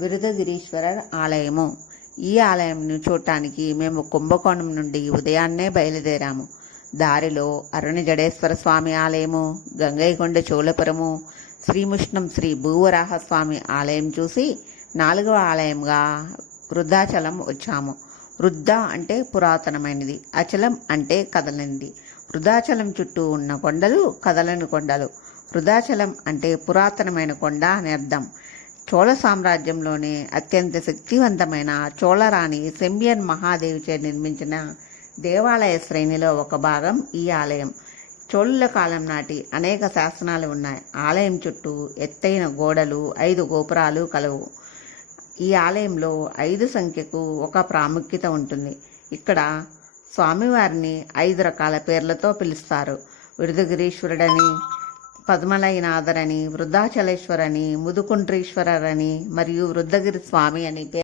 విరుధగిరీశ్వరర్ ఆలయము. ఈ ఆలయంను చూడటానికి మేము కుంభకోణం నుండి ఉదయాన్నే బయలుదేరాము. దారిలో అరుణజడేశ్వర స్వామి ఆలయము, గంగైకొండ చోళపురము, శ్రీముష్ణం శ్రీ భూవరాహస్వామి ఆలయం చూసి 4వ ఆలయంగా వృద్ధాచలం వచ్చాము. వృద్ధ అంటే పురాతనమైనది, అచలం అంటే కదలనిది. వృద్ధాచలం చుట్టూ ఉన్న కొండలు కదలని కొండలు. వృద్ధాచలం అంటే పురాతనమైన కొండ అని అర్థం. చోళ సామ్రాజ్యంలోనే అత్యంత శక్తివంతమైన చోళరాణి సెంబియన్ మహాదేవిచే నిర్మించిన దేవాలయ శ్రేణిలో ఒక భాగం ఈ ఆలయం. చోళుల కాలం నాటి అనేక శాసనాలు ఉన్నాయి. ఆలయం చుట్టూ ఎత్తైన గోడలు, 5 గోపురాలు కలవు. ఈ ఆలయంలో 5 సంఖ్యకు ఒక ప్రాముఖ్యత ఉంటుంది. ఇక్కడ స్వామివారిని 5 రకాల పేర్లతో పిలుస్తారు. విరుధగిరీశ్వరుడని, పద్మలైనాథరని, వృద్ధాచలేశ్వరని, ముదుకుండ్రీశ్వరని మరియు వృద్ధగిరి స్వామి అని